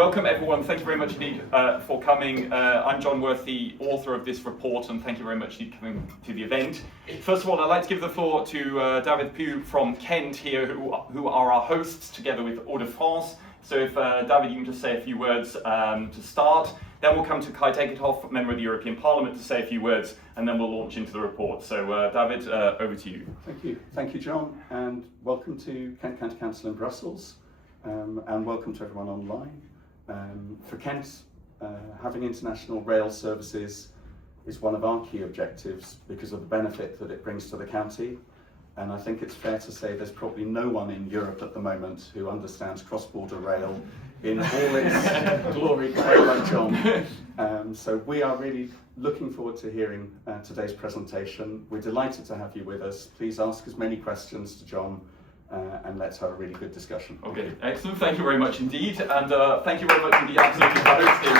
Welcome everyone, thank you very much indeed for coming. I'm Jon Worth, the author of this report, and thank you very much for coming to the event. First of all, I'd like to give the floor to David Pugh from Kent here, who are our hosts together with Hauts. So if David, you can just say a few words to start. Then we'll come to Kai Tegethoff, member of the European Parliament, to say a few words, and then we'll launch into the report. So David, over to you. Thank you, John, and welcome to Kent County Council in Brussels, and welcome to everyone online. For Kent, having international rail services is one of our key objectives because of the benefit that it brings to the county. And I think it's fair to say there's probably no one in Europe at the moment who understands cross-border rail in all its glory, quite like John. So we are really looking forward to hearing today's presentation. We're delighted to have you with us. Please ask as many questions to John and let's have a really good discussion. Okay, excellent. Thank you very much indeed. And thank you very much indeed, absolutely, for hosting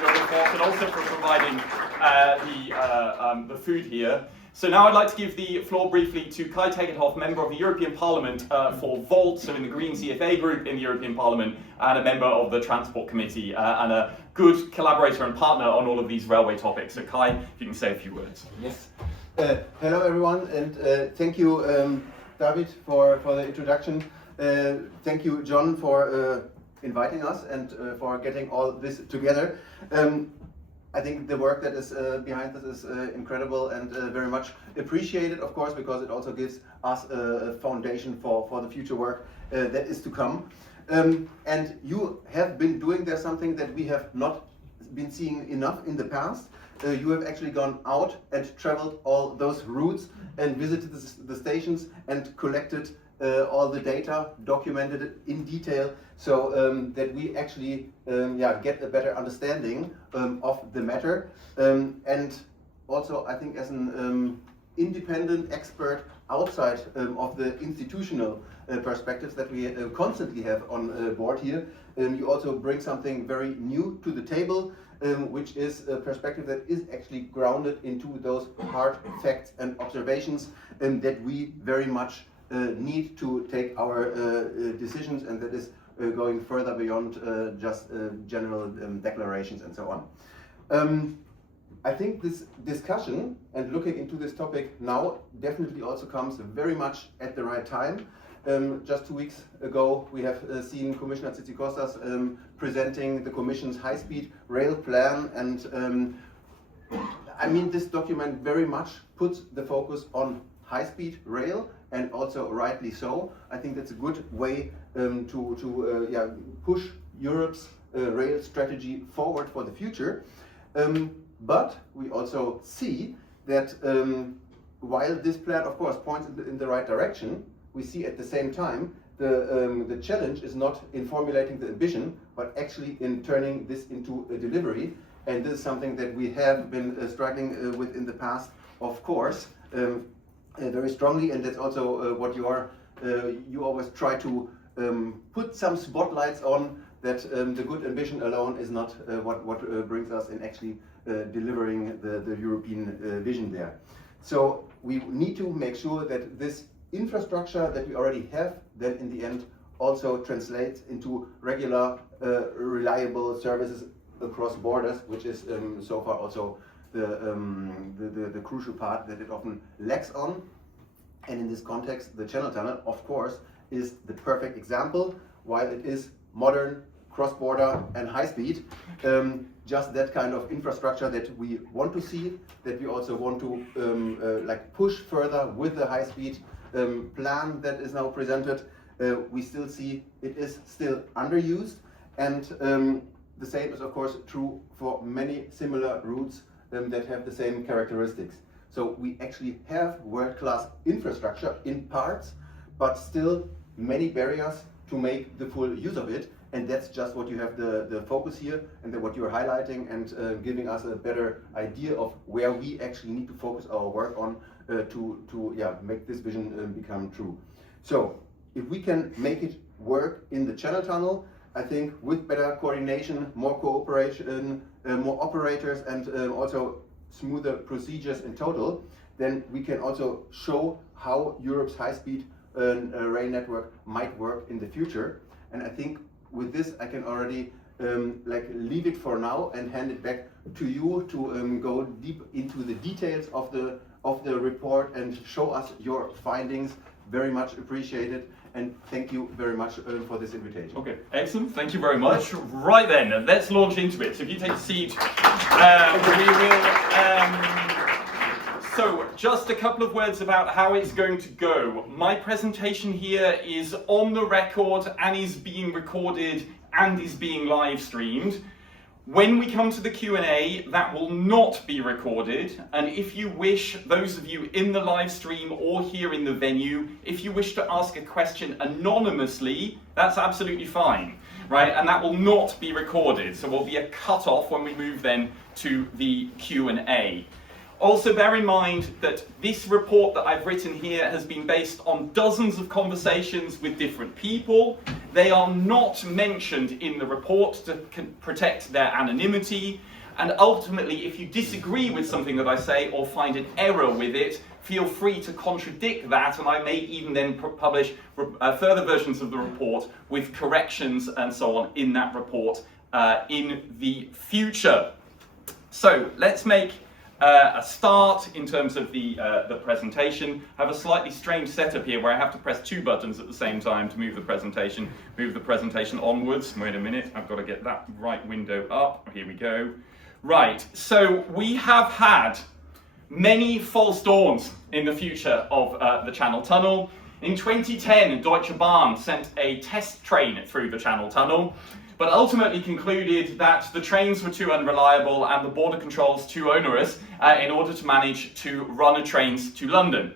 the report and also for providing the food here. So now I'd like to give the floor briefly to Kai Tegethoff, member of the European Parliament for Volt, so in the Green CFA group in the European Parliament, and a member of the Transport Committee, and a good collaborator and partner on all of these railway topics. So Kai, if you can say a few words. Yes. Hello everyone, and thank you, David, for the introduction. Thank you, John, for inviting us and for getting all this together. I think the work that is behind this is incredible and very much appreciated, of course, because it also gives us a foundation for the future work that is to come. And you have been doing there something that we have not been seeing enough in the past. You have actually gone out and traveled all those routes and visited the stations and collected all the data, documented it in detail, so that we actually get a better understanding of the matter. And also, I think as an independent expert outside of the institutional perspectives that we constantly have on board here, you also bring something very new to the table, which is a perspective that is actually grounded into those hard facts and observations that we very much need to take our decisions, and that is going further beyond just general declarations and so on. I think this discussion and looking into this topic now definitely also comes very much at the right time. Just 2 weeks ago, we have seen Commissioner Tsitsikostas presenting the Commission's high-speed rail plan, and I mean, this document very much puts the focus on high-speed rail, and also rightly so. I think that's a good way to push Europe's rail strategy forward for the future. But we also see that while this plan, of course, points in the right direction, we see at the same time the challenge is not in formulating the ambition, but actually in turning this into a delivery. And this is something that we have been struggling with in the past, of course, very strongly, and that's also what you always try to put some spotlights on, that the good ambition alone is not what brings us in actually delivering the European vision there. So we need to make sure that this infrastructure that we already have then in the end also translates into regular, reliable services across borders, which is so far also the crucial part that it often lacks on. And in this context, the Channel Tunnel, of course, is the perfect example. While it is modern, cross-border and high-speed, just that kind of infrastructure that we want to see, that we also want to push further with the high-speed plan that is now presented. We still see it is still underused, and the same is of course true for many similar routes that have the same characteristics. So we actually have world-class infrastructure in parts, but still many barriers to make the full use of it. And that's just what you have the focus here, and what you're highlighting and giving us a better idea of where we actually need to focus our work on to make this vision become true. So if we can make it work in the Channel Tunnel, I think with better coordination, more cooperation, more operators, and also smoother procedures in total, then we can also show how Europe's high-speed rail network might work in the future. And I think with this, I can already leave it for now and hand it back to you to go deep into the details of the report and show us your findings. Very much appreciated, and thank you very much for this invitation. Okay, excellent. Thank you very much. Right then, let's launch into it. So if you take a seat, we will. So just a couple of words about how it's going to go. My presentation here is on the record and is being recorded and is being live streamed. When we come to the Q&A, that will not be recorded, and if you wish, those of you in the live stream or here in the venue, if you wish to ask a question anonymously, that's absolutely fine, right? And that will not be recorded, so there will be a cut-off when we move then to the Q&A. Also bear in mind that this report that I've written here has been based on dozens of conversations with different people. They are not mentioned in the report to protect their anonymity. And ultimately, if you disagree with something that I say or find an error with it, feel free to contradict that, and I may even then publish further versions of the report with corrections and so on in that report in the future. So let's make a start in terms of the presentation. I have a slightly strange setup here where I have to press two buttons at the same time to move the presentation onwards. Wait a minute, I've got to get that right window up. Here we go. Right, so we have had many false dawns in the future of the Channel Tunnel. In 2010, Deutsche Bahn sent a test train through the Channel Tunnel, but ultimately concluded that the trains were too unreliable and the border controls too onerous in order to manage to run trains to London.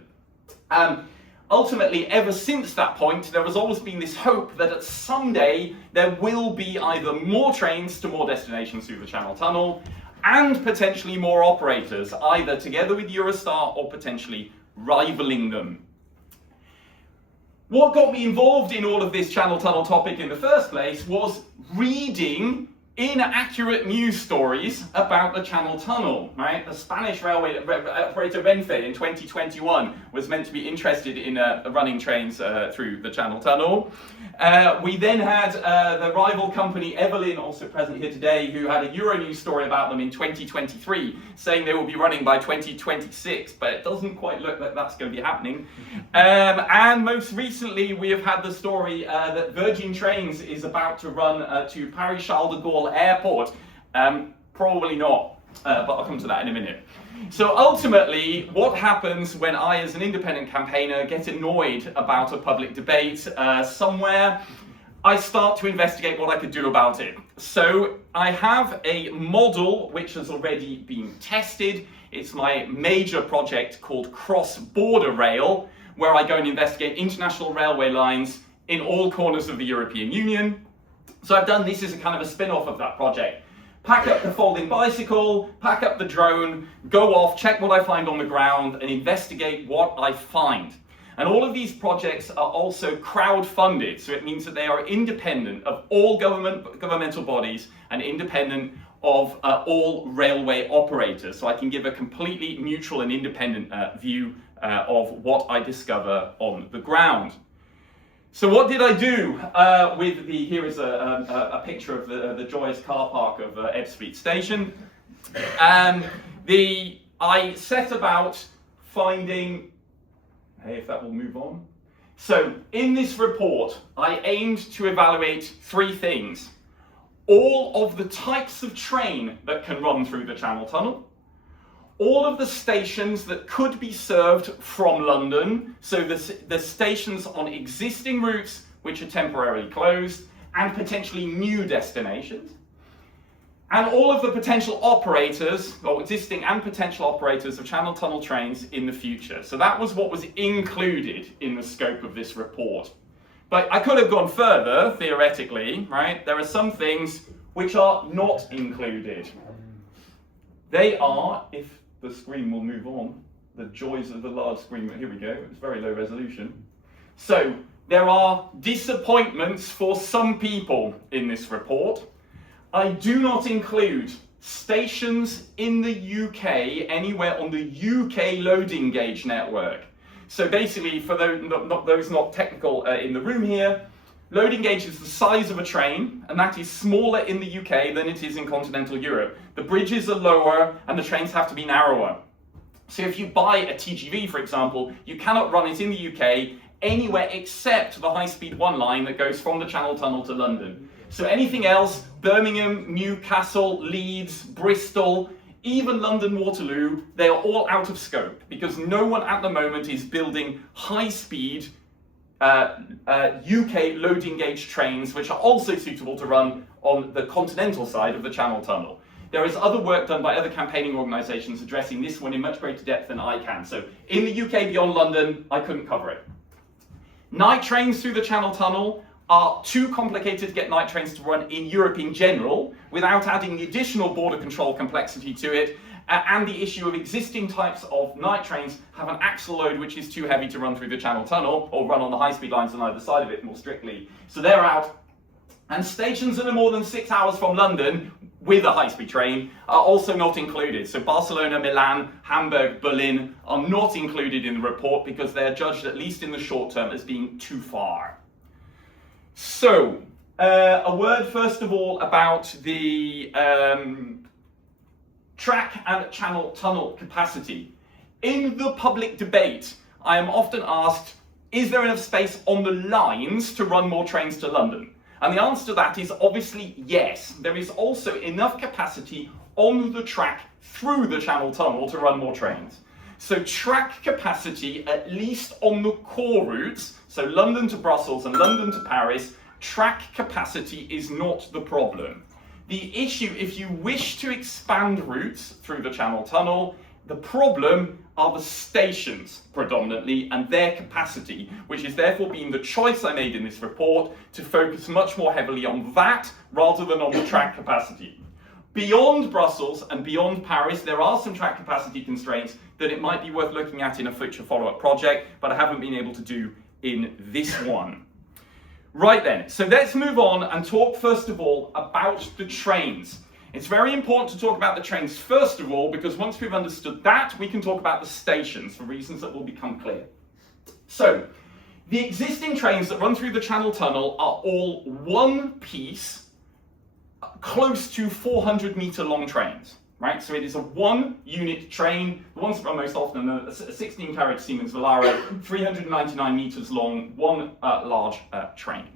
Ultimately, ever since that point, there has always been this hope that someday there will be either more trains to more destinations through the Channel Tunnel and potentially more operators, either together with Eurostar or potentially rivaling them. What got me involved in all of this Channel Tunnel topic in the first place was reading inaccurate news stories about the Channel Tunnel, right? The Spanish railway operator Renfe in 2021 was meant to be interested in running trains through the Channel Tunnel. We then had the rival company Evelyn, also present here today, who had a Euronews story about them in 2023, saying they will be running by 2026, but it doesn't quite look like that's going to be happening. And most recently, we have had the story that Virgin Trains is about to run to Paris-Charles de Gaulle Airport. Probably not, but I'll come to that in a minute. So ultimately, what happens when I, as an independent campaigner, get annoyed about a public debate somewhere? I start to investigate what I could do about it. So I have a model which has already been tested. It's my major project called Cross-Border Rail, where I go and investigate international railway lines in all corners of the European Union. So I've done this as a kind of a spin-off of that project. Pack up the folding bicycle, pack up the drone, go off, check what I find on the ground, and investigate what I find. And all of these projects are also crowd-funded, so it means that they are independent of all governmental bodies and independent of all railway operators. So I can give a completely neutral and independent view of what I discover on the ground. So what did I do with the, here is a picture of the joyous car park of Ebbsfleet Station. I set about finding, hey, if that will move on. So in this report, I aimed to evaluate three things. All of the types of train that can run through the Channel Tunnel, all of the stations that could be served from London, so the stations on existing routes which are temporarily closed, and potentially new destinations, and all of the potential operators, or existing and potential operators of Channel Tunnel trains in the future. So that was what was included in the scope of this report. But I could have gone further, theoretically, right? There are some things which are not included. They are, if the screen will move on, the joys of the large screen. Here we go, it's very low resolution. So there are disappointments for some people in this report. I do not include stations in the UK anywhere on the UK loading gauge network. So basically, for those not technical in the room here, loading gauge is the size of a train, and that is smaller in the UK than it is in continental Europe. The bridges are lower and the trains have to be narrower. So if you buy a TGV, for example, you cannot run it in the UK anywhere except the high-speed 1 line that goes from the Channel Tunnel to London. So anything else, Birmingham, Newcastle, Leeds, Bristol, even London Waterloo, they are all out of scope because no one at the moment is building high-speed UK loading gauge trains which are also suitable to run on the continental side of the Channel Tunnel. There is other work done by other campaigning organisations addressing this one in much greater depth than I can. So in the UK beyond London, I couldn't cover it. Night trains through the Channel Tunnel are too complicated to get night trains to run in Europe in general without adding the additional border control complexity to it, and the issue of existing types of night trains have an axle load which is too heavy to run through the Channel Tunnel or run on the high-speed lines on either side of it more strictly. So they're out. And stations that are more than 6 hours from London with a high-speed train are also not included. So Barcelona, Milan, Hamburg, Berlin are not included in the report because they're judged, at least in the short term, as being too far. So, a word first of all about the track and Channel Tunnel capacity. In the public debate, I am often asked, is there enough space on the lines to run more trains to London? And the answer to that is obviously yes. There is also enough capacity on the track through the Channel Tunnel to run more trains. So track capacity, at least on the core routes, so London to Brussels and London to Paris, track capacity is not the problem. The issue, if you wish to expand routes through the Channel Tunnel, the problem are the stations predominantly and their capacity, which is therefore being the choice I made in this report to focus much more heavily on that rather than on the track capacity. Beyond Brussels and beyond Paris, there are some track capacity constraints that it might be worth looking at in a future follow-up project, but I haven't been able to do in this one. Right then, so let's move on and talk first of all about the trains. It's very important to talk about the trains first of all, because once we've understood that, we can talk about the stations for reasons that will become clear. So, the existing trains that run through the Channel Tunnel are all one piece, close to 400-metre long trains, right? So it is a one-unit train. The ones that run most often are a 16-carriage Siemens Velaro, 399 metres long, one large train.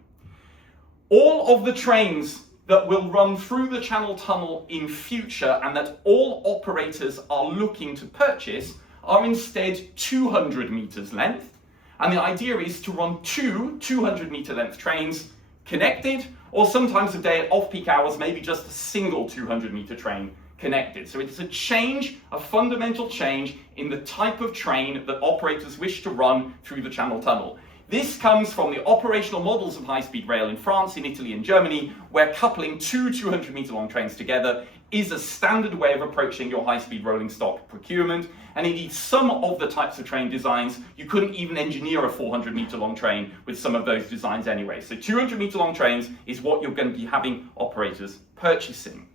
All of the trains that will run through the Channel Tunnel in future and that all operators are looking to purchase are instead 200 metres length. And the idea is to run two 200-metre length trains connected, or sometimes a day at off-peak hours, maybe just a single 200-metre train connected. So it's a change, a fundamental change in the type of train that operators wish to run through the Channel Tunnel. This comes from the operational models of high-speed rail in France, in Italy and Germany, where coupling two 200-metre long trains together is a standard way of approaching your high-speed rolling stock procurement. And indeed, some of the types of train designs, you couldn't even engineer a 400-metre long train with some of those designs anyway. So 200-metre long trains is what you're going to be having operators purchasing.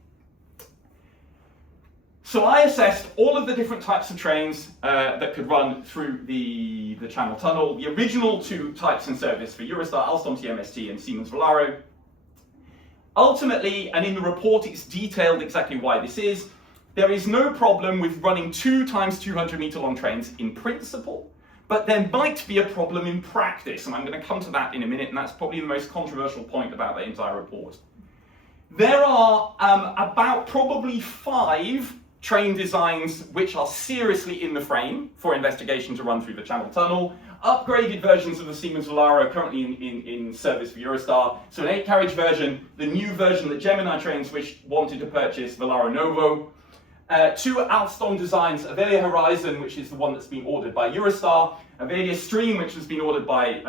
So I assessed all of the different types of trains that could run through the Channel Tunnel, the original two types in service for Eurostar, Alstom TMST and Siemens Velaro. Ultimately, and in the report it's detailed exactly why this is, there is no problem with running 2 times 200-metre long trains in principle, but there might be a problem in practice, and I'm going to come to that in a minute, and that's probably the most controversial point about the entire report. There are about probably 5 train designs which are seriously in the frame for investigation to run through the Channel Tunnel. Upgraded versions of the Siemens Velaro currently in service for Eurostar. So an 8-carriage version, the new version that Gemini Trains wanted to purchase, Velaro Novo. 2 Alstom designs, Avelia Horizon, which is the one that's been ordered by Eurostar, Avelia Stream, which has been ordered by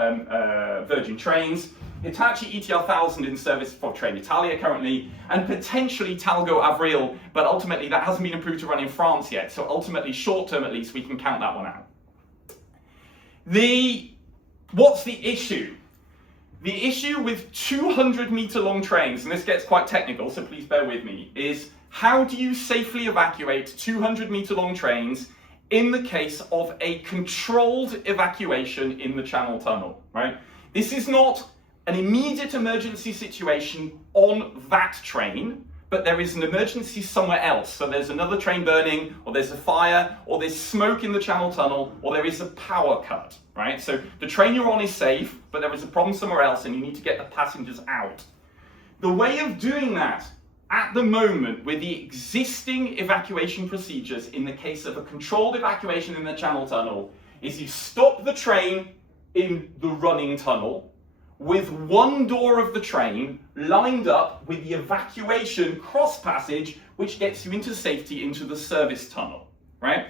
Virgin Trains, Hitachi ETL 1000 in service for Trenitalia currently, and potentially Talgo Avril, but ultimately that hasn't been approved to run in France yet, so ultimately, short term at least, we can count that one out. What's the issue? The issue with 200-metre long trains, and this gets quite technical, so please bear with me, is how do you safely evacuate 200-metre long trains in the case of a controlled evacuation in the Channel Tunnel, right? This is not an immediate emergency situation on that train, but there is an emergency somewhere else. So there's another train burning, or there's a fire, or there's smoke in the Channel Tunnel, or there is a power cut, right? So the train you're on is safe, but there is a problem somewhere else and you need to get the passengers out. The way of doing that at the moment with the existing evacuation procedures in the case of a controlled evacuation in the Channel Tunnel is you stop the train in the running tunnel with one door of the train lined up with the evacuation cross passage, which gets you into safety into the service tunnel, right?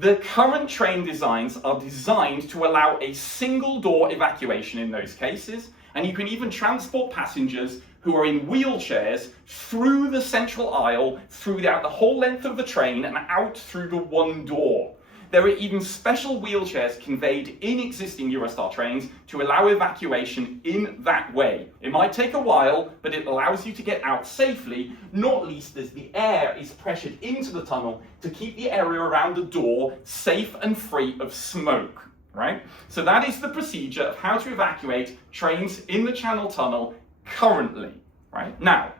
The current train designs are designed to allow a single door evacuation in those cases, and you can even transport passengers who are in wheelchairs through the central aisle, throughout the whole length of the train and out through the one door. There are even special wheelchairs conveyed in existing Eurostar trains to allow evacuation in that way. It might take a while, but it allows you to get out safely, not least as the air is pressured into the tunnel to keep the area around the door safe and free of smoke, right? So that is the procedure of how to evacuate trains in the Channel Tunnel currently, right? Now,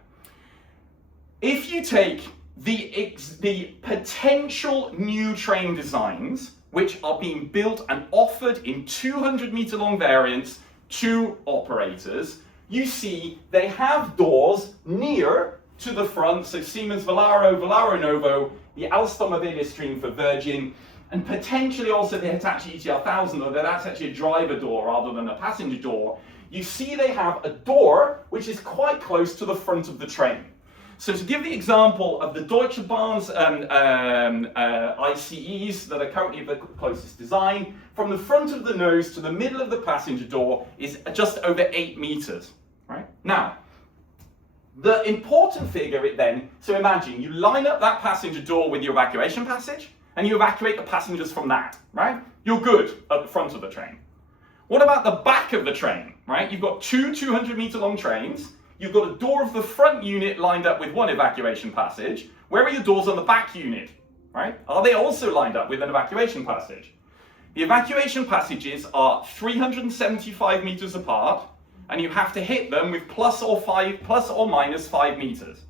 if you take the potential new train designs, which are being built and offered in 200-meter long variants to operators, you see they have doors near to the front, so Siemens Velaro, Velaro Novo, the Alstom Avelia Stream for Virgin, and potentially also the Hitachi ETR 1000, although that's actually a driver door rather than a passenger door. You see they have a door which is quite close to the front of the train. So to give the example of the Deutsche Bahn's ICEs that are currently the closest design, from the front of the nose to the middle of the passenger door is just over 8 meters, right? Now, the important figure then, so imagine you line up that passenger door with your evacuation passage and you evacuate the passengers from that, right? You're good at the front of the train. What about the back of the train, right? You've got two 200-meter long trains. You've got a door of the front unit lined up with one evacuation passage. Where are your doors on the back unit, right? Are they also lined up with an evacuation passage? The evacuation passages are 375 meters apart, and you have to hit them with plus or minus 5 meters.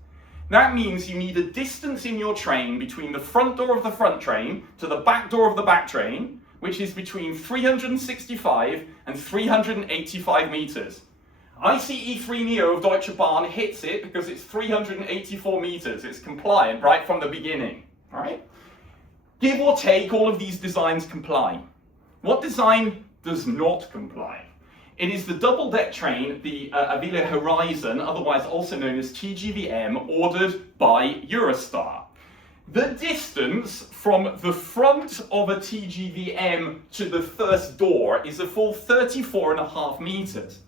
That means you need a distance in your train between the front door of the front train to the back door of the back train, which is between 365 and 385 meters. ICE 3 Neo of Deutsche Bahn hits it because it's 384 meters. It's compliant right from the beginning, all right? Give or take, all of these designs comply. What design does not comply? It is the double-deck train, the Avelia Horizon, otherwise also known as TGVM, ordered by Eurostar. The distance from the front of a TGVM to the first door is a full 34.5 meters.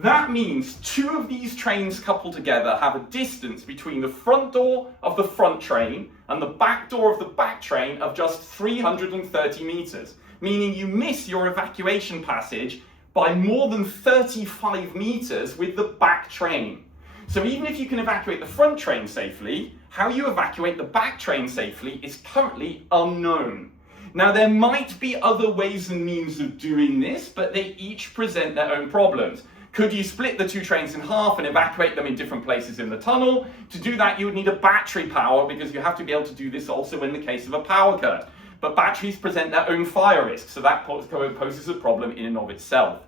That means two of these trains coupled together have a distance between the front door of the front train and the back door of the back train of just 330 meters, meaning you miss your evacuation passage by more than 35 meters with the back train. So even if you can evacuate the front train safely, how you evacuate the back train safely is currently unknown. Now, there might be other ways and means of doing this, but they each present their own problems. Could you split the two trains in half and evacuate them in different places in the tunnel? To do that, you would need a battery power because you have to be able to do this also in the case of a power cut. But batteries present their own fire risk, so that poses a problem in and of itself.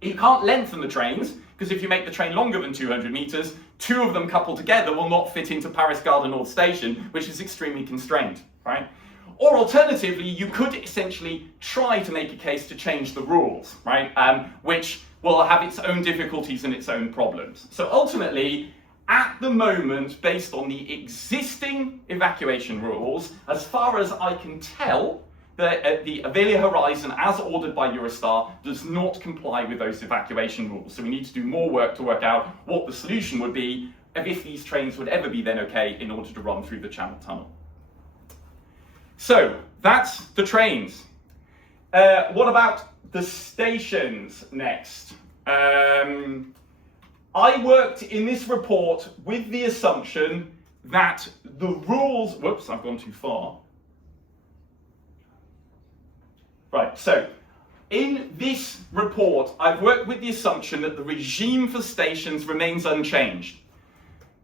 You can't lengthen the trains because if you make the train longer than 200 meters, two of them coupled together will not fit into Paris Gare du Nord station, which is extremely constrained, right? Or alternatively, you could essentially try to make a case to change the rules, right? Which will have its own difficulties and its own problems. So ultimately, at the moment, based on the existing evacuation rules, as far as I can tell, the Avelia Horizon, as ordered by Eurostar, does not comply with those evacuation rules. So we need to do more work to work out what the solution would be if these trains would ever be then okay in order to run through the Channel Tunnel. So that's the trains. What about the stations next? I worked in this report with the assumption that the rules, whoops, I've gone too far. Right, so In this report, I've worked with the assumption that the regime for stations remains unchanged.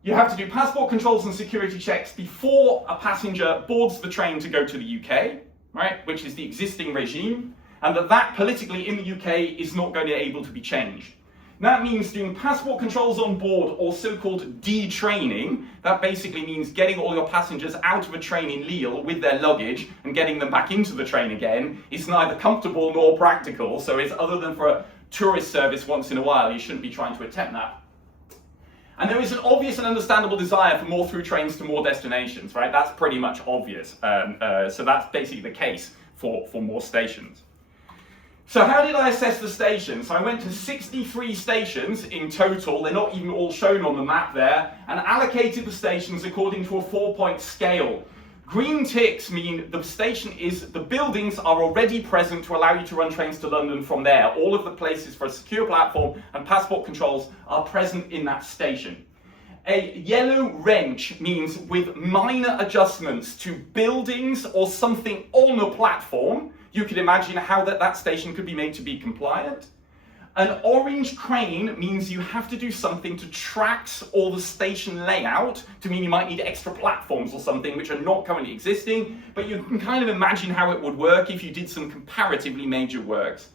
You have to do passport controls and security checks before a passenger boards the train to go to the UK, right, which is the existing regime, and that politically in the UK is not going to be able to be changed. That means doing passport controls on board, or so-called detraining. That basically means getting all your passengers out of a train in Lille with their luggage and getting them back into the train again is neither comfortable nor practical. So it's, other than for a tourist service once in a while, you shouldn't be trying to attempt that. And there is an obvious and understandable desire for more through trains to more destinations, right? That's pretty much obvious. So that's basically the case for more stations. So how did I assess the stations? So I went to 63 stations in total, they're not even all shown on the map there, and allocated the stations according to a 4-point scale. Green ticks mean the buildings are already present to allow you to run trains to London from there. All of the places for a secure platform and passport controls are present in that station. A yellow wrench means with minor adjustments to buildings or something on a platform, you could imagine how that station could be made to be compliant. An orange crane means you have to do something to tracks all the station layout, to mean you might need extra platforms or something which are not currently existing, but you can kind of imagine how it would work if you did some comparatively major works.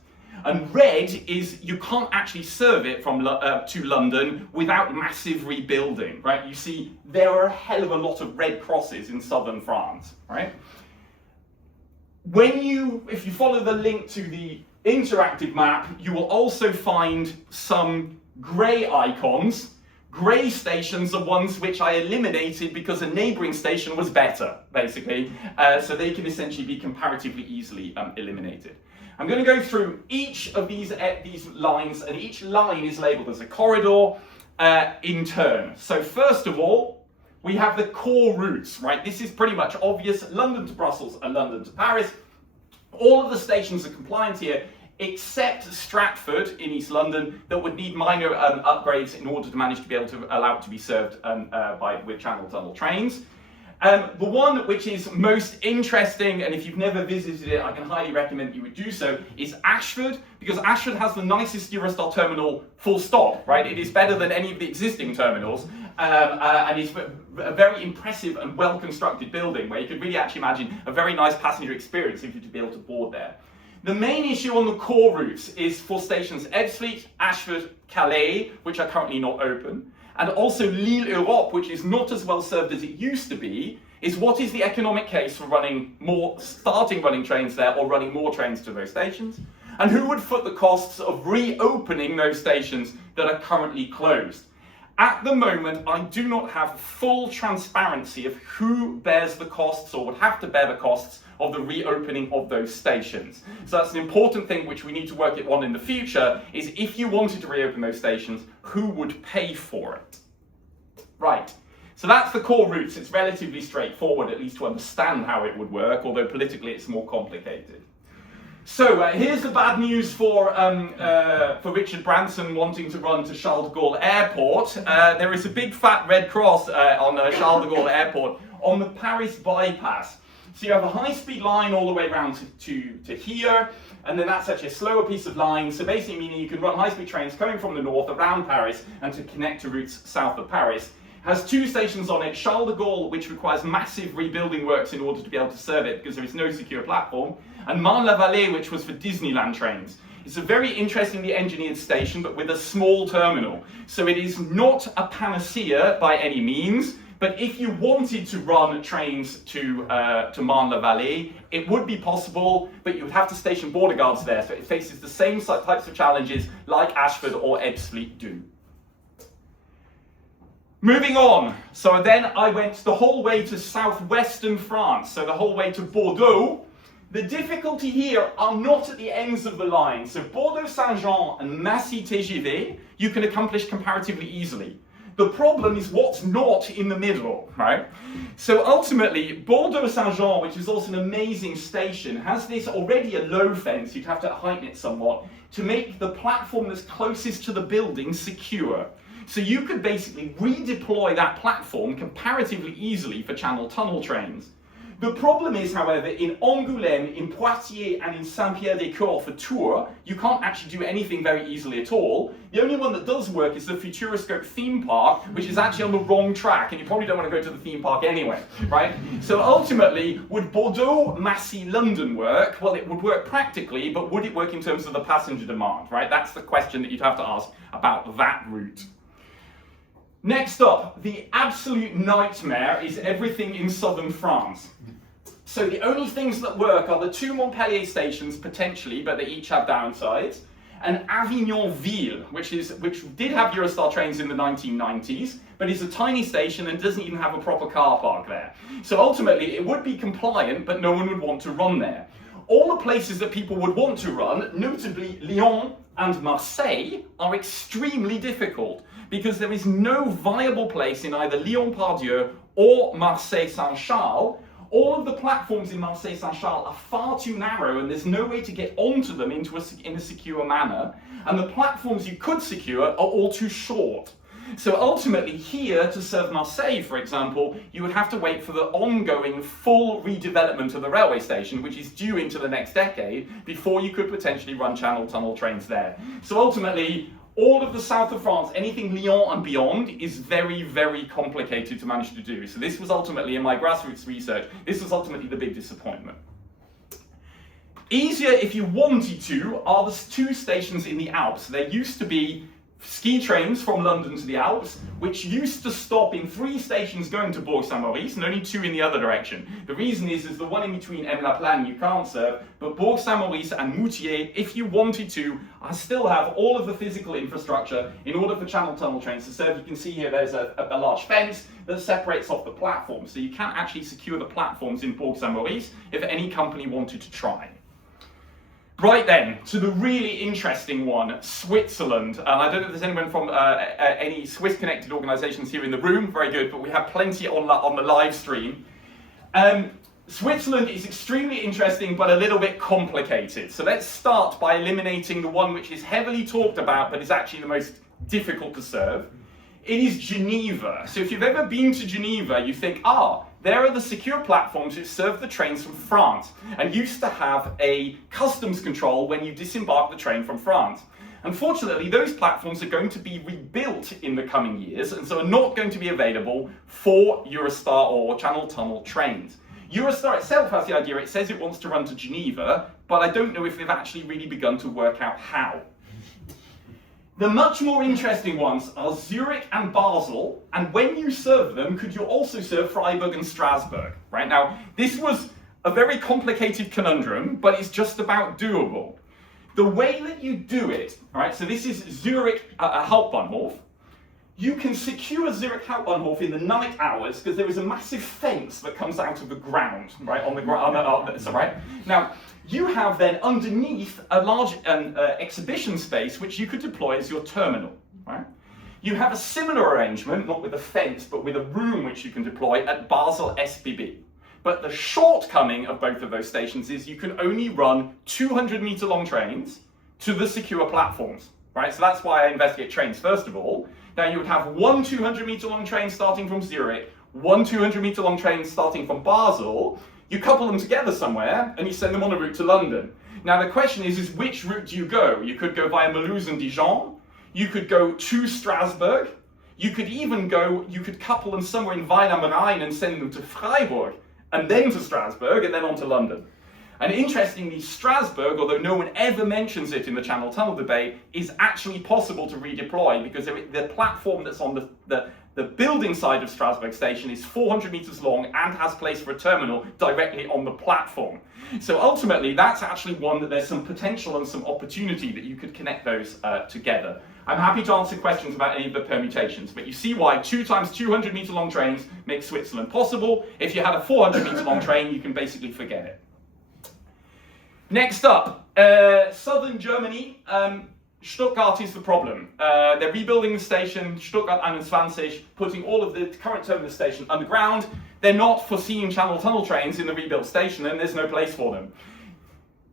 And red is you can't actually serve it from to London without massive rebuilding, right? You see, there are a hell of a lot of red crosses in southern France, right? If you follow the link to the interactive map, you will also find some grey icons. Grey stations are ones which I eliminated because a neighbouring station was better, basically. So they can essentially be comparatively easily eliminated. I'm going to go through each of these lines, and each line is labelled as a corridor in turn. So first of all, we have the core routes, right? This is pretty much obvious. London to Brussels and London to Paris. All of the stations are compliant here, except Stratford in East London, that would need minor upgrades in order to manage to be able to allow it to be served with Channel Tunnel trains. The one which is most interesting, and if you've never visited it, I can highly recommend you would do so, is Ashford, because Ashford has the nicest Eurostar terminal, full stop, right? It is better than any of the existing terminals, and it's a very impressive and well-constructed building where you could really actually imagine a very nice passenger experience if you were to be able to board there. The main issue on the core routes is for stations Ebbsfleet, Ashford, Calais, which are currently not open, and also Lille Europe, which is not as well served as it used to be, is what is the economic case for starting running trains there or running more trains to those stations? And who would foot the costs of reopening those stations that are currently closed? At the moment, I do not have full transparency of who bears the costs or would have to bear the costs of the reopening of those stations. So that's an important thing which we need to work on in the future, is if you wanted to reopen those stations, who would pay for it? Right, so that's the core routes. It's relatively straightforward, at least to understand how it would work, although politically it's more complicated. So here's the bad news for Richard Branson wanting to run to Charles de Gaulle Airport. There is a big fat red cross on Charles de Gaulle Airport on the Paris bypass. So you have a high-speed line all the way around to here, and then that's actually a slower piece of line. So basically meaning you can run high-speed trains coming from the north around Paris and to connect to routes south of Paris. Has two stations on it, Charles de Gaulle, which requires massive rebuilding works in order to be able to serve it because there is no secure platform, and Marne-la-Vallée, which was for Disneyland trains. It's a very interestingly engineered station, but with a small terminal. So it is not a panacea by any means, but if you wanted to run trains to Marne-la-Vallée, it would be possible, but you would have to station border guards there, so it faces the same types of challenges like Ashford or Ebbsfleet do. Moving on, so then I went the whole way to southwestern France, so the whole way to Bordeaux. The difficulty here are not at the ends of the line. So Bordeaux-Saint-Jean and Massy-TGV, you can accomplish comparatively easily. The problem is what's not in the middle, right? So ultimately, Bordeaux-Saint-Jean, which is also an amazing station, has this already a low fence, you'd have to heighten it somewhat, to make the platform that's closest to the building secure. So you could basically redeploy that platform comparatively easily for Channel Tunnel trains. The problem is, however, in Angoulême, in Poitiers, and in Saint-Pierre-des-Corps for Tours, you can't actually do anything very easily at all. The only one that does work is the Futuroscope theme park, which is actually on the wrong track, and you probably don't want to go to the theme park anyway, right? So ultimately, would Bordeaux-Massy-London work? Well, it would work practically, but would it work in terms of the passenger demand, right? That's the question that you'd have to ask about that route. Next up, the absolute nightmare is everything in southern France. So the only things that work are the 2 Montpellier stations, potentially, but they each have downsides, and Avignon-Ville, which did have Eurostar trains in the 1990s, but is a tiny station and doesn't even have a proper car park there. So ultimately, it would be compliant, but no one would want to run there. All the places that people would want to run, notably Lyon and Marseille, are extremely difficult, because there is no viable place in either Lyon-Pardieu or Marseille-Saint-Charles. All of the platforms in Marseille-Saint-Charles are far too narrow, and there's no way to get onto them in a secure manner. And the platforms you could secure are all too short. So ultimately here, to serve Marseille, for example, you would have to wait for the ongoing full redevelopment of the railway station, which is due into the next decade, before you could potentially run Channel Tunnel trains there. So ultimately, all of the south of France, anything Lyon and beyond, is very, very complicated to manage to do. So this was ultimately, in my grassroots research, this was ultimately the big disappointment. Easier, if you wanted to, are the 2 stations in the Alps. There used to be ski trains from London to the Alps, which used to stop in 3 stations going to Bourg-Saint-Maurice and only 2 in the other direction. The reason is the one in between M-La-Plagne you can't serve, but Bourg-Saint-Maurice and Moutier, if you wanted to, I still have all of the physical infrastructure in order for Channel Tunnel trains to serve. You can see here there's a large fence that separates off the platforms, so you can actually secure the platforms in Bourg-Saint-Maurice if any company wanted to try. Right then, to the really interesting one, Switzerland. I don't know if there's anyone from any Swiss-connected organisations here in the room. Very good, but we have plenty on the live stream. Switzerland is extremely interesting, but a little bit complicated. So let's start by eliminating the one which is heavily talked about, but is actually the most difficult to serve. It is Geneva. So if you've ever been to Geneva, you think, there are the secure platforms which serve the trains from France and used to have a customs control when you disembark the train from France. Unfortunately, those platforms are going to be rebuilt in the coming years and so are not going to be available for Eurostar or Channel Tunnel trains. Eurostar itself has the idea, it says it wants to run to Geneva, but I don't know if they've actually really begun to work out how. The much more interesting ones are Zurich and Basel, and when you serve them, could you also serve Freiburg and Strasbourg, right? Now, this was a very complicated conundrum, but it's just about doable. The way that you do it, all right, so this is Zurich Hauptbahnhof. You can secure Zurich Hauptbahnhof in the night hours because there is a massive fence that comes out of the ground, right, on the ground, so, right? Now, you have then underneath a large exhibition space which you could deploy as your terminal, right? You have a similar arrangement, not with a fence, but with a room which you can deploy at Basel SBB. But the shortcoming of both of those stations is you can only run 200-meter long trains to the secure platforms, right? So that's why I investigate trains first of all. Now you would have one 200-meter long train starting from Zurich, one 200-meter long train starting from Basel. You couple them together somewhere and you send them on a route to London. Now the question is which route do you go? You could go via Mulhouse and Dijon, you could go to Strasbourg, you could couple them somewhere in Weil am Rhein and send them to Freiburg, and then to Strasbourg, and then on to London. And interestingly, Strasbourg, although no one ever mentions it in the Channel Tunnel debate, is actually possible to redeploy because the platform that's on the building side of Strasbourg station is 400 meters long and has place for a terminal directly on the platform. So ultimately, that's actually one that there's some potential and some opportunity that you could connect those together. I'm happy to answer questions about any of the permutations, but you see why 2 times 200 meter long trains make Switzerland possible. If you had a 400 meter long train, you can basically forget it. Next up, southern Germany. Stuttgart is the problem. They're rebuilding the station, Stuttgart 21, putting all of the current terminal station underground. They're not foreseeing Channel Tunnel trains in the rebuilt station and there's no place for them.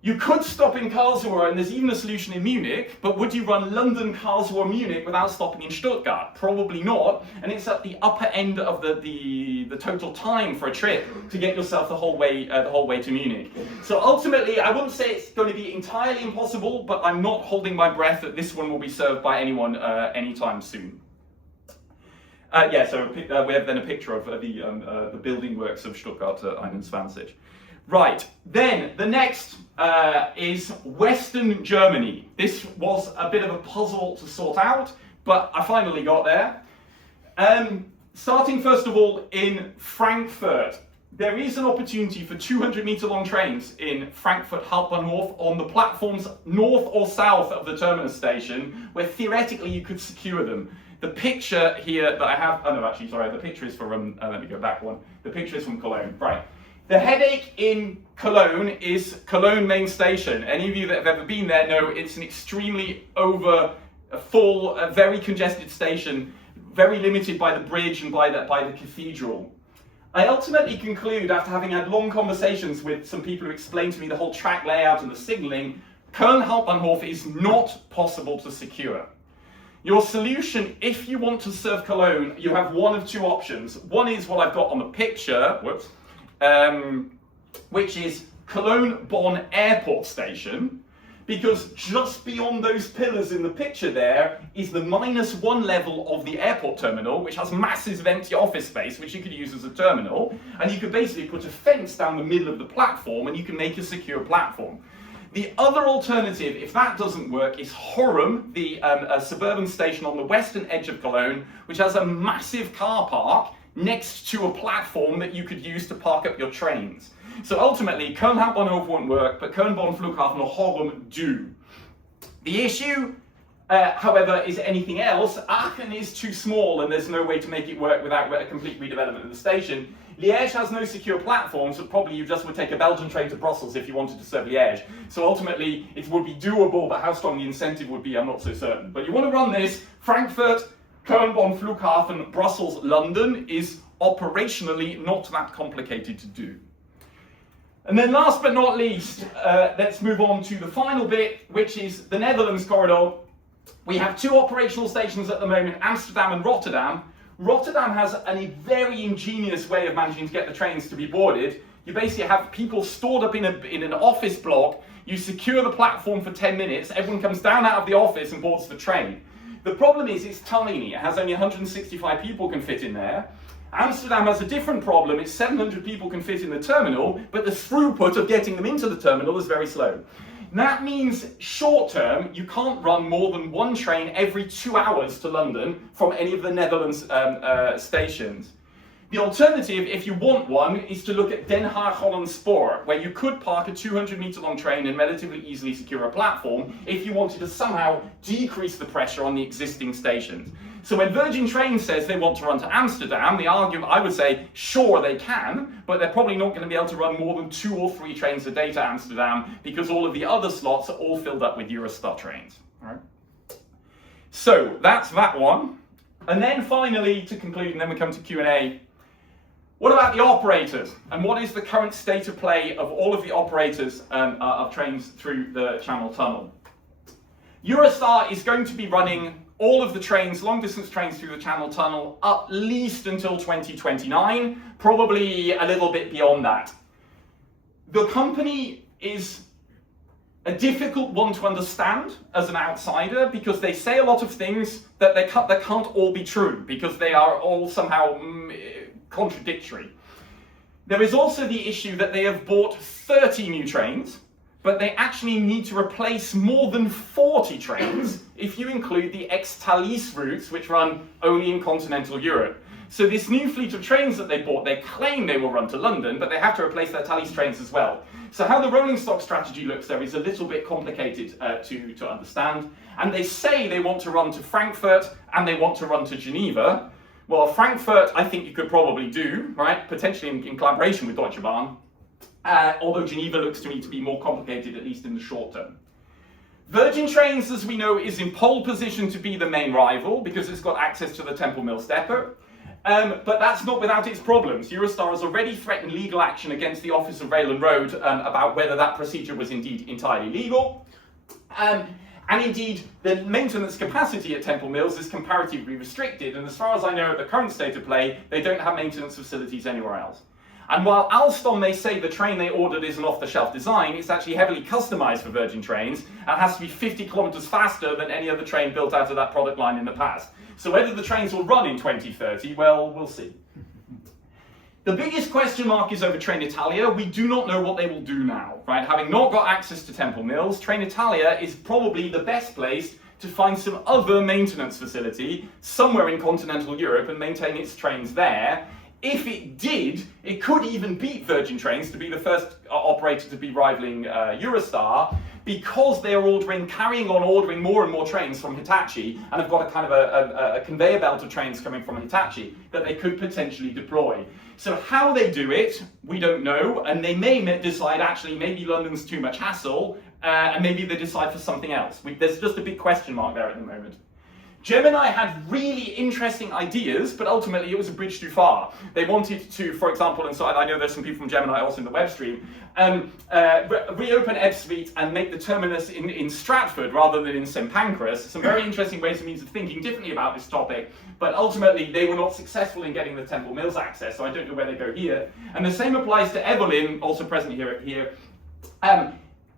You could stop in Karlsruhe, and there's even a solution in Munich, but would you run London, Karlsruhe, Munich without stopping in Stuttgart? Probably not, and it's at the upper end of the total time for a trip to get yourself the whole way to Munich. So ultimately, I wouldn't say it's going to be entirely impossible, but I'm not holding my breath that this one will be served by anyone anytime soon. So we have then a picture of the building works of Stuttgart 21. Right, then the next is Western Germany. This was a bit of a puzzle to sort out, but I finally got there. Starting first of all in Frankfurt. There is an opportunity for 200-meter long trains in Frankfurt Hauptbahnhof on the platforms north or south of the terminus station, where theoretically you could secure them. The picture here that I have, the picture is from, let me go back one. The picture is from Cologne, right. The headache in Cologne is Cologne main station. Any of you that have ever been there know it's an extremely full, very congested station, very limited by the bridge and by the cathedral. I ultimately conclude, after having had long conversations with some people who explained to me the whole track layout and the signalling, Köln Hauptbahnhof is not possible to secure. Your solution, if you want to serve Cologne, you have one of two options. One is what I've got on the picture, which is Cologne-Bonn Airport Station, because just beyond those pillars in the picture there is the -1 level of the airport terminal, which has massive empty office space, which you could use as a terminal, and you could basically put a fence down the middle of the platform and you can make a secure platform. The other alternative, if that doesn't work, is Horum, a suburban station on the western edge of Cologne, which has a massive car park next to a platform that you could use to park up your trains. So ultimately, Köln Hauptbahnhof won't work, but Köln-Bonn Flughafen or Horum do. The issue, however, is anything else. Aachen is too small and there's no way to make it work without a complete redevelopment of the station. Liège has no secure platforms, so probably you just would take a Belgian train to Brussels if you wanted to serve Liège. So ultimately, it would be doable, but how strong the incentive would be, I'm not so certain. But you want to run this, Frankfurt, Köln-Bonn Flughafen, Brussels, London is operationally not that complicated to do. And then last but not least, let's move on to the final bit, which is the Netherlands corridor. We have two operational stations at the moment, Amsterdam and Rotterdam. Rotterdam has a very ingenious way of managing to get the trains to be boarded. You basically have people stored up in an office block, you secure the platform for 10 minutes, everyone comes down out of the office and boards the train. The problem is it's tiny, it has only 165 people can fit in there. Amsterdam has a different problem, it's 700 people can fit in the terminal, but the throughput of getting them into the terminal is very slow. That means short term, you can't run more than one train every 2 hours to London from any of the Netherlands stations. The alternative, if you want one, is to look at Den Haag-Holland Spoor, where you could park a 200-meter long train and relatively easily secure a platform if you wanted to somehow decrease the pressure on the existing stations. So when Virgin Trains says they want to run to Amsterdam, the argument, I would say, sure they can, but they're probably not going to be able to run more than 2 or 3 trains a day to Amsterdam because all of the other slots are all filled up with Eurostar trains. All right? So that's that one. And then finally, to conclude, and then we come to Q&A, what about the operators? And what is the current state of play of all of the operators of trains through the Channel Tunnel? Eurostar is going to be running all of the trains, long-distance trains through the Channel Tunnel, at least until 2029, probably a little bit beyond that. The company is a difficult one to understand as an outsider because they say a lot of things that can't all be true because they are all somehow contradictory. There is also the issue that they have bought 30 new trains, but they actually need to replace more than 40 trains if you include the ex-Thalys routes, which run only in continental Europe. So this new fleet of trains that they bought, they claim they will run to London, but they have to replace their Thalys trains as well. So how the rolling stock strategy looks there is a little bit complicated to understand. And they say they want to run to Frankfurt and they want to run to Geneva. Well, Frankfurt, I think you could probably do, right? Potentially in collaboration with Deutsche Bahn. Although Geneva looks to me to be more complicated, at least in the short term. Virgin Trains, as we know, is in pole position to be the main rival because it's got access to the Temple Mills depot. But that's not without its problems. Eurostar has already threatened legal action against the Office of Rail and Road about whether that procedure was indeed entirely legal. And indeed, the maintenance capacity at Temple Mills is comparatively restricted, and as far as I know at the current state of play, they don't have maintenance facilities anywhere else. And while Alstom may say the train they ordered is an off-the-shelf design, it's actually heavily customized for Virgin Trains and has to be 50 kilometers faster than any other train built out of that product line in the past. So whether the trains will run in 2030, well, we'll see. The biggest question mark is over Trenitalia. We do not know what they will do now, right? Having not got access to Temple Mills, Trenitalia is probably the best placed to find some other maintenance facility somewhere in continental Europe and maintain its trains there. If it did, it could even beat Virgin Trains to be the first operator to be rivaling Eurostar, because they are carrying on ordering more and more trains from Hitachi, and have got a kind of a conveyor belt of trains coming from Hitachi that they could potentially deploy. So how they do it, we don't know, and they may decide actually maybe London's too much hassle, and maybe they decide for something else. There's just a big question mark there at the moment. Gemini had really interesting ideas, but ultimately it was a bridge too far. They wanted to, for example, and so I know there's some people from Gemini also in the web stream, reopen Ebbsfleet and make the terminus in Stratford rather than in St Pancras. Some very interesting ways and means of thinking differently about this topic, but ultimately they were not successful in getting the Temple Mills access, so I don't know where they go here. And the same applies to Evelyn, also present here.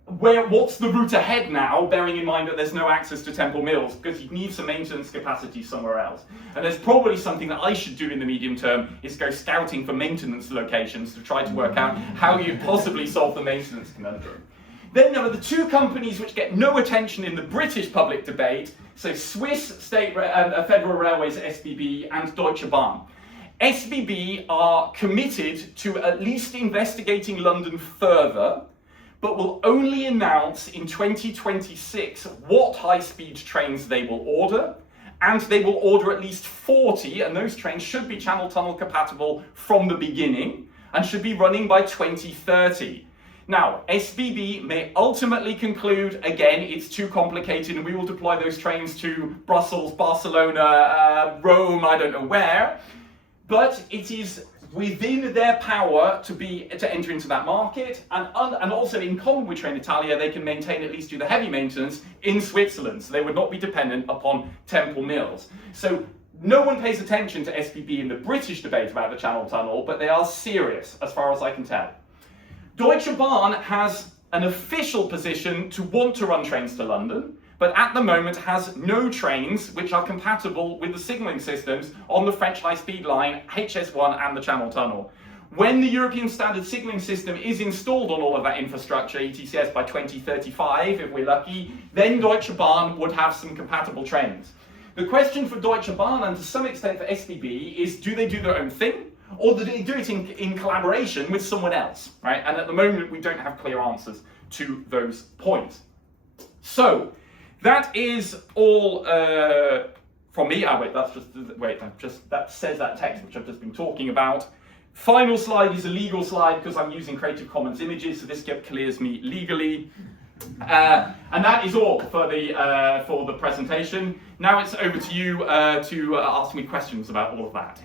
What's the route ahead now, bearing in mind that there's no access to Temple Mills, because you need some maintenance capacity somewhere else. And there's probably something that I should do in the medium term, is go scouting for maintenance locations to try to work out how you'd possibly solve the maintenance conundrum. Then there are the two companies which get no attention in the British public debate, so Swiss State Federal Railways, SBB, and Deutsche Bahn. SBB are committed to at least investigating London further, but will only announce in 2026 what high-speed trains they will order, and they will order at least 40, and those trains should be Channel Tunnel compatible from the beginning, and should be running by 2030. Now, SBB may ultimately conclude, again, it's too complicated, and we will deploy those trains to Brussels, Barcelona, Rome, I don't know where, but it is within their power to enter into that market, and also in common with Trenitalia, they can maintain, at least do the heavy maintenance in Switzerland, so they would not be dependent upon Temple Mills. So no one pays attention to SBB in the British debate about the Channel Tunnel, but they are serious, as far as I can tell. Deutsche Bahn has an official position to want to run trains to London, but at the moment has no trains which are compatible with the signalling systems on the French high-speed line, HS1 and the Channel Tunnel. When the European standard signalling system is installed on all of that infrastructure, ETCS, by 2035, if we're lucky, then Deutsche Bahn would have some compatible trains. The question for Deutsche Bahn, and to some extent for SBB, is do they do their own thing, or do they do it in collaboration with someone else, right? And at the moment, we don't have clear answers to those points. So, that is all from me. That says that text which I've just been talking about. Final slide is a legal slide because I'm using Creative Commons images, so this clears me legally. And that is all for the presentation. Now it's over to you to ask me questions about all of that.